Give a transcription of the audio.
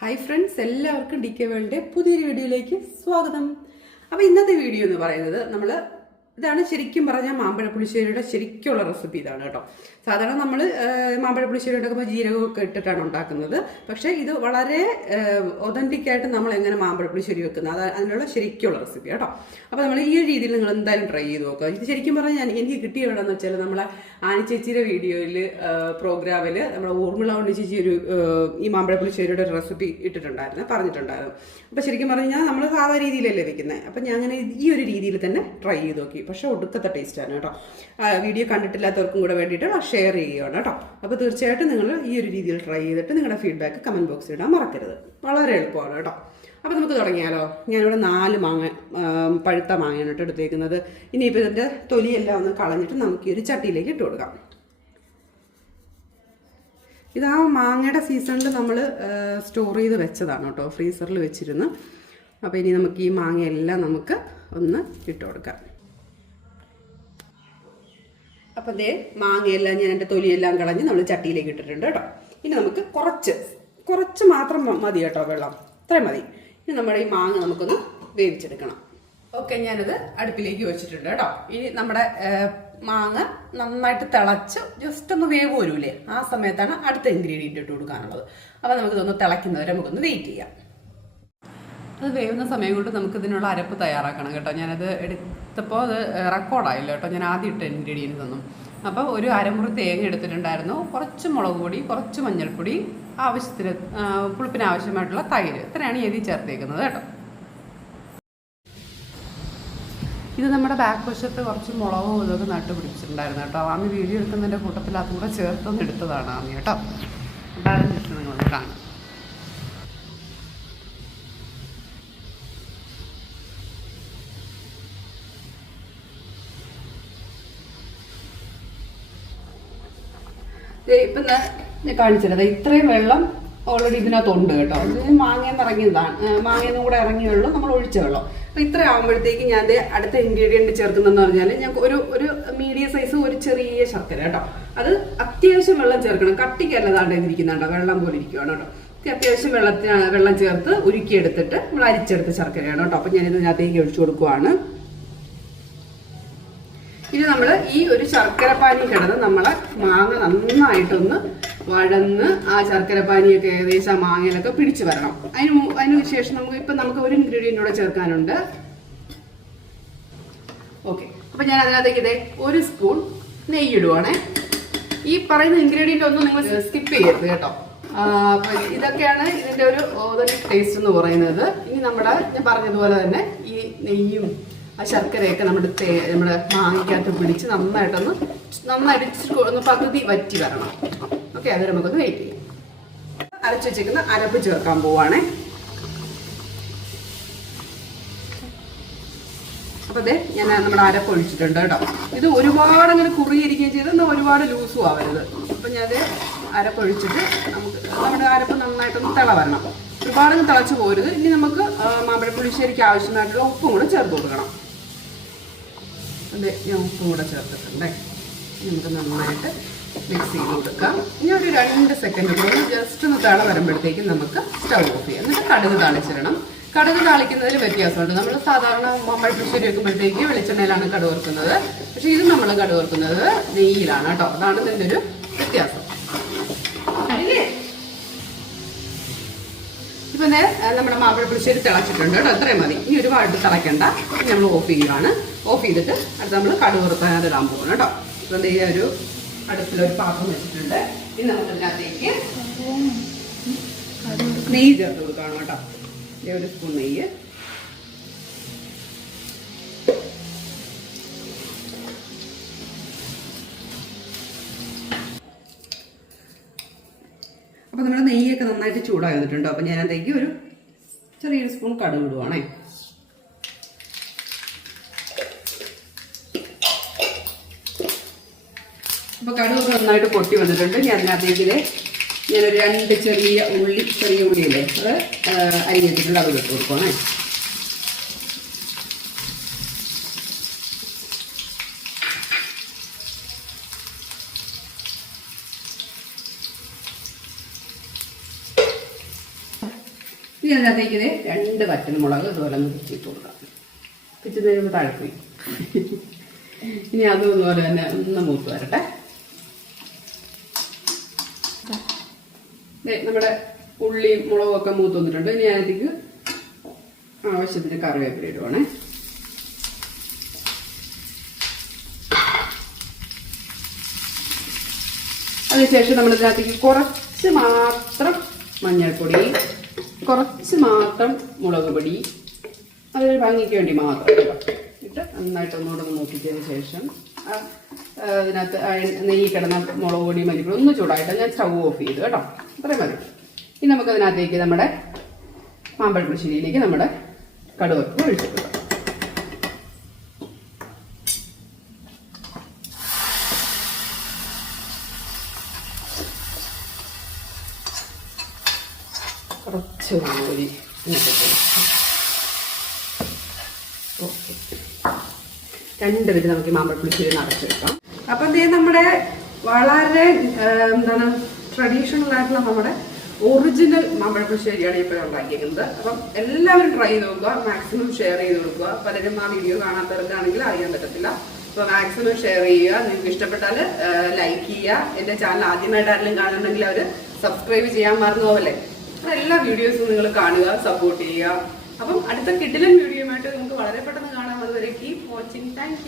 Hi friends എല്ലാവർക്കും D K വേൾഡിന്റെ പുതിയൊരു വീഡിയോയിലേക്ക് സ്വാഗതം. അപ്പോൾ ഇന്നത്തെ വീഡിയോ എന്ന് പറയുന്നത് നമ്മൾ ഇതാണ് ശരിക്കും പറഞ്ഞാൽ മാമ്പഴ പുളിശ്ശേരിയുടെ ശരിക്കുള്ള റെസിപ്പി ഇതാണ് കേട്ടോ. സാധാരണ നമ്മൾ മാമ്പഴ പുളിശ്ശേരി ഉണ്ടാക്കുമ്പോൾ ജീരകമൊക്കെ ഇട്ടിട്ടാണ് ഉണ്ടാക്കുന്നത്. പക്ഷേ ഇത് വളരെ ഒതന്റിക് ആയിട്ട് നമ്മൾ എങ്ങനെ മാമ്പഴ പുളിശ്ശേരി വെക്കുന്നത്? അത് അതിനുള്ള ശരിക്കുള്ള റെസിപ്പി കേട്ടോ. അപ്പോൾ നമ്മൾ ഈ രീതിയിൽ നിങ്ങൾ എന്തായാലും ട്രൈ ചെയ്ത് നോക്കുക. ഇത് ശരിക്കും പറഞ്ഞാൽ എനിക്ക് കിട്ടിയ എവിടെയെന്ന് വെച്ചാൽ നമ്മളെ ആനി ചേച്ചിയുടെ വീഡിയോയിൽ പ്രോഗ്രാമിൽ നമ്മുടെ ഊർമിള ഉണ്ണി ചേച്ചി ഒരു ഈ മാമ്പഴ പുളിശ്ശേരിയുടെ ഒരു റെസിപ്പി ഇട്ടിട്ടുണ്ടായിരുന്നു പറഞ്ഞിട്ടുണ്ടായിരുന്നു. അപ്പോൾ ശരിക്കും പറഞ്ഞാൽ നമ്മൾ സാധാ രീതിയിലല്ലേ വെക്കുന്നത് അപ്പം ഞാൻ അങ്ങനെ ഈ ഒരു രീതിയിൽ തന്നെ ട്രൈ ചെയ്ത് നോക്കി. പക്ഷേ ഒടുക്കത്തെ ടേസ്റ്റാണ് കേട്ടോ. വീഡിയോ കണ്ടിട്ടില്ലാത്തവർക്കും കൂടെ വേണ്ടിയിട്ട് ഷെയർ ചെയ്യുകയാണ് കേട്ടോ. അപ്പോൾ തീർച്ചയായിട്ടും നിങ്ങൾ ഈ ഒരു രീതിയിൽ ട്രൈ ചെയ്തിട്ട് നിങ്ങളുടെ ഫീഡ്ബാക്ക് കമന്റ് ബോക്സിൽ ഇടാൻ മറക്കരുത്. വളരെ എളുപ്പമാണ് കേട്ടോ. അപ്പോൾ നമുക്ക് തുടങ്ങിയാലോ. ഞാനിവിടെ നാല് മാങ്ങ പഴുത്ത മാങ്ങയാണ് കേട്ടോ എടുത്തേക്കുന്നത്. ഇനിയിപ്പോൾ ഇതിന്റെ തൊലിയെല്ലാം ഒന്ന് കളഞ്ഞിട്ട് നമുക്ക് ഈ ഒരു ചട്ടിയിലേക്ക് ഇട്ട് കൊടുക്കാം. ഇത് ആ മാങ്ങയുടെ സീസണിൽ നമ്മൾ സ്റ്റോർ ചെയ്ത് വെച്ചതാണ് കേട്ടോ. ഫ്രീസറിൽ വെച്ചിരുന്നു. അപ്പോൾ ഇനി നമുക്ക് ഈ മാങ്ങയെല്ലാം നമുക്ക് ഒന്ന് ഇട്ട് കൊടുക്കാം. അപ്പോൾ ദേ മാങ്ങയെല്ലാം ഞാൻ എന്റെ തൊലിയെല്ലാം കളഞ്ഞ് നമ്മൾ ചട്ടിയിലേക്ക് ഇട്ടിട്ടുണ്ട് കേട്ടോ. ഇനി നമുക്ക് കുറച്ച് കുറച്ച് മാത്രം മതി കേട്ടോ വെള്ളം. ഇത്രയും മതി. ഇനി നമ്മുടെ ഈ മാങ്ങ നമുക്കൊന്ന് വേവിച്ചെടുക്കണം. ഓക്കെ ഞാനത് അടുപ്പിലേക്ക് വെച്ചിട്ടുണ്ട് കേട്ടോ. ഇനി നമ്മുടെ മാങ്ങ നന്നായിട്ട് തിളച്ച് ജസ്റ്റ് ഒന്ന് വേവ് വരൂലേ? ആ സമയത്താണ് അടുത്ത ഇൻഗ്രീഡിയന്റ് ഇട്ട് കൊടുക്കാനുള്ളത്. അപ്പോൾ നമുക്കിതൊന്ന് തിളയ്ക്കുന്നവരെ നമുക്കൊന്ന് വെയിറ്റ് ചെയ്യാം. അത് വേവുന്ന സമയം കൊണ്ട് നമുക്ക് ഇതിനുള്ള അരപ്പ് തയ്യാറാക്കണം കേട്ടോ. ഞാനത് എടുത്തപ്പോൾ അത് റെക്കോർഡായില്ല കേട്ടോ. ഞാൻ ആദ്യം ഇട്ട ഇൻഗ്രീഡിയൻസ് ഒന്നും. അപ്പോൾ ഒരു അരമുറി തേങ്ങ എടുത്തിട്ടുണ്ടായിരുന്നു. കുറച്ച് മുളക് പൊടി കുറച്ച് മഞ്ഞൾപ്പൊടി ആവശ്യത്തിന് പുളിപ്പിന് ആവശ്യമായിട്ടുള്ള തൈര്. ഇത്രയാണ് എഴുതി ചേർത്തേക്കുന്നത് കേട്ടോ. ഇത് നമ്മുടെ ബാക്ക് വശത്ത് കുറച്ച് മുളകും ഇതൊക്കെ നട്ട് പിടിച്ചിട്ടുണ്ടായിരുന്നു കേട്ടോ. ആമി വീഡിയോ എടുക്കുന്നതിന്റെ കൂട്ടത്തിൽ അതുകൂടെ ചേർത്തൊന്ന് എടുത്തതാണ് ആമി കേട്ടോ. ജസ്റ്റ് നിങ്ങളൊന്ന് കാണാം ഇപ്പം ഞാൻ കാണിച്ചത് ഇത്രയും വെള്ളം ഓൾറെഡി ഇതിനകത്തുണ്ട് കേട്ടോ. ഇത് മാങ്ങയെന്ന് ഇറങ്ങിയതാണ് മാങ്ങയെന്നും കൂടെ ഇറങ്ങിയ വെള്ളം നമ്മൾ ഒഴിച്ച വെള്ളം അപ്പൊ ഇത്ര ആകുമ്പോഴത്തേക്ക് ഞാൻ അടുത്ത ഇൻഗ്രീഡിയന്റ് ചേർക്കുന്നതെന്ന് പറഞ്ഞാൽ ഞങ്ങൾക്ക് ഒരു ഒരു മീഡിയം സൈസ് ഒരു ചെറിയ ശർക്കര കേട്ടോ. അത് അത്യാവശ്യം വെള്ളം ചേർക്കണം. കട്ടിക്കല്ല താണ്ട് ഇരിക്കുന്നുണ്ടോ വെള്ളം പോലെ ഇരിക്കുകയാണ് കേട്ടോ. അത്യാവശ്യം വെള്ളത്തിന് വെള്ളം ചേർത്ത് ഉരുക്കിയെടുത്തിട്ട് നമ്മൾ അരിച്ചെടുത്ത ശർക്കരയാണ് കേട്ടോ. അപ്പം ഞാൻ ഇതിനകത്തേക്ക് ഒഴിച്ചു കൊടുക്കുവാണ്. ഇനി നമ്മൾ ഈ ഒരു ശർക്കരപ്പാനി കിടന്ന് നമ്മൾ മാങ്ങ നന്നായിട്ടൊന്ന് വഴന്ന് ആ ശർക്കരപ്പാനിയൊക്കെ ഏകദേശം ആ മാങ്ങയിലൊക്കെ പിടിച്ചു വരണം. അതിന് അതിന് ശേഷം നമുക്ക് ഇപ്പം നമുക്ക് ഒരു ഇൻഗ്രീഡിയന്റ് കൂടെ ചേർക്കാനുണ്ട്. ഓക്കെ അപ്പം ഞാൻ അതിനകത്തേക്ക് ഇതേ ഒരു സ്പൂൺ നെയ്യ് ഇടുവാണേ ഈ പറയുന്ന ഇൻഗ്രീഡിയന്റ് ഒന്നും നിങ്ങൾ സ്കിപ്പ് ചെയ്യരുത് കേട്ടോ. അപ്പം ഇതൊക്കെയാണ് ഇതിന്റെ ഒരു ടേസ്റ്റ് എന്ന് പറയുന്നത്. ഇനി നമ്മുടെ ഞാൻ പറഞ്ഞതുപോലെ തന്നെ ഈ നെയ്യും ആ ശർക്കരയൊക്കെ നമ്മുടെ തേ നമ്മുടെ മാങ്ങയ്ക്കകത്ത് പിടിച്ച് നന്നായിട്ടൊന്ന് നന്നായിട്ട് ഒന്ന് പകുതി വറ്റി വരണം. ഓക്കെ അത് നമുക്കൊന്ന് വെയിറ്റ് ചെയ്യാം. അരച്ച് വെച്ചേക്കുന്ന അരപ്പ് ചേർക്കാൻ പോവാണേ. അപ്പോൾ അതെ ഞാൻ നമ്മുടെ അരപ്പ് ഒഴിച്ചിട്ടുണ്ട് കേട്ടോ. ഇത് ഒരുപാട് അങ്ങനെ കുറിയിരിക്കുകയും ചെയ്ത് എന്നാൽ ഒരുപാട് ലൂസും ആവരുത്. അപ്പം ഞാൻ അരപ്പ് ഒഴിച്ചിട്ട് നമുക്ക് നമ്മുടെ അരപ്പ് നന്നായിട്ടൊന്ന് തിള വരണം. ഒരുപാട് അങ്ങ് തിളച്ച് പോരുത്. ഇനി നമുക്ക് മാമ്പഴപ്പുളിശ്ശേരിക്ക് മാമ്പഴ പുളിശ്ശേരിക്ക് ആവശ്യമായിട്ടുള്ള ഉപ്പും കൂടെ ചേർത്ത് കൊടുക്കണം. അതെ ഞാൻ ഉപ്പും കൂടെ ചേർത്തിട്ടുണ്ടേ. നമുക്ക് നന്നായിട്ട് മിക്സ് ചെയ്ത് കൊടുക്കാം. ഇനി ഒരു രണ്ട് സെക്കൻഡ് കൂടെ ജസ്റ്റ് ഒന്ന് തള വരുമ്പോഴത്തേക്കും നമുക്ക് സ്റ്റൗ ഓഫ് ചെയ്യാം. എന്നിട്ട് കടുക് താളിച്ചിടണം. കടുക് താളിക്കുന്നതിൽ വ്യത്യാസമുണ്ട്. നമ്മൾ സാധാരണ മമ്മൾ പുളിശ്ശേരി വെക്കുമ്പോഴത്തേക്ക് വെളിച്ചെണ്ണയിലാണ് കടുക് വറുക്കുന്നത്. പക്ഷേ ഇത് നമ്മൾ കടുക് വറുക്കുന്നത് നെയ്യിലാണ് കേട്ടോ. അതാണ് ഇതിന്റെ ഒരു വ്യത്യാസം. ഇപ്പൊ നമ്മുടെ മാമ്പഴ പുളിശ്ശേരി തിളച്ചിട്ടുണ്ട് കേട്ടോ. അത്രയും മതി. ഇനി ഒരുപാട് തിളയ്ക്കണ്ട നമ്മൾ ഓഫ് ചെയ്യുവാണ്. ഓഫ് ചെയ്തിട്ട് അടുത്ത് നമ്മൾ കടുക് ഇടാൻ പോകണം കേട്ടോ. ഇപ്പം ചെയ്യുക ഒരു അടുപ്പിലൊരു പാത്രം വെച്ചിട്ടുണ്ട്. ഇനി നമുക്ക് ഇതിനകത്തേക്ക് നെയ്യ് ചേർത്ത് കൊടുക്കണം കേട്ടോ. ഒരു സ്പൂൺ നെയ്യ്. അപ്പോൾ നമ്മുടെ നെയ്യൊക്കെ നന്നായിട്ട് ചൂടായി വന്നിട്ടുണ്ട്. ഞാൻ അതിലേക്ക് ഒരു ചെറിയൊരു സ്പൂൺ കടുക് ഇടുവാണേ. അപ്പോൾ കടുക് നന്നായിട്ട് പൊട്ടി വന്നിട്ടുണ്ട്. ഞാൻ അതിനകത്തേക്ക് ഞാനൊരു രണ്ട് ചെറിയ ഉള്ളി ചെറിയ ഉള്ളിയില്ലേ അത് ആ, അരിഞ്ഞിട്ടുണ്ട് അത് ഇട്ട് കൊടുക്കണേ ഇനി അതിനകത്തേക്ക് ഇത് രണ്ട് ഇതുപോലെ ഒന്ന് പിച്ചിട്ട് കൊടുക്കാം. കുത്തി പോയി. ഇനി അതും ഇതുപോലെ തന്നെ ഒന്ന് മൂത്ത് വരട്ടെ. നമ്മുടെ ഉള്ളിയും മുളകും ഒക്കെ മൂത്ത് വന്നിട്ടുണ്ട്. ഇനി അതിലേക്ക് ആവശ്യത്തിന് കറിവേപ്പില ഇടുവാണേ. അതിനുശേഷം നമ്മൾ ഇതിനകത്തേക്ക് കുറച്ച് മാത്രം മഞ്ഞൾപ്പൊടി കുറച്ച് മാത്രം മുളക് പൊടി അതൊരു ഭംഗിക്ക് വേണ്ടി മാത്രം ഇട്ട് നന്നായിട്ട് ഒന്നുകൂടെ ഒന്ന് നോക്കിച്ചതിന് ശേഷം ഇതിനകത്ത് നെയ്യ് കിടന്ന മുളക് പൊടി മല്ലിപ്പൊടി ഒന്ന് ചൂടായിട്ട് ഞാൻ സ്റ്റൗ ഓഫ് ചെയ്തു കേട്ടോ. അത്രയും മതി. ഇനി നമുക്കതിനകത്തേക്ക് നമ്മുടെ മാമ്പഴ പുളിശ്ശേരിയിലേക്ക് നമ്മുടെ കടുവപ്പ് ഒഴിച്ചു കൊടുക്കാം. കുറച്ച് കൂടി രണ്ട് വിധം നമുക്ക് മാമ്പഴപ്പുളിശ്ശേരി നിറച്ചെടുക്കാം അപ്പം ദേ നമ്മുടെ വളരെ എന്താണ് ട്രഡീഷണൽ ആയിട്ടുള്ള നമ്മുടെ ഒറിജിനൽ മാമ്പഴപ്പുളിശ്ശേരിയാണ് ഇപ്പോൾ ഉണ്ടാക്കിയിരിക്കുന്നത്. അപ്പം എല്ലാവരും ട്രൈ ചെയ്ത് നോക്കുക മാക്സിമം ഷെയർ ചെയ്ത് കൊടുക്കുക. പലരും ആ വീഡിയോ കാണാത്തവർക്കാണെങ്കിൽ അറിയാൻ പറ്റത്തില്ല. അപ്പോൾ മാക്സിമം ഷെയർ ചെയ്യുക. നിങ്ങൾക്ക് ഇഷ്ടപ്പെട്ടാൽ ലൈക്ക് ചെയ്യുക. എന്റെ ചാനൽ ആദ്യമായിട്ട് ആരെങ്കിലും കാണുന്നുണ്ടെങ്കിൽ അവർ സബ്സ്ക്രൈബ് ചെയ്യാൻ മറന്നു പോകല്ലേ അപ്പോൾ എല്ലാ വീഡിയോസും നിങ്ങൾ കാണുക സപ്പോർട്ട് ചെയ്യുക. അപ്പം അടുത്ത കിഡിലൻ വീഡിയോയുമായിട്ട് നമുക്ക് വളരെ പെട്ടെന്ന് കാണാം. അതുവരെ കീപ് വാച്ചിങ് താങ്ക്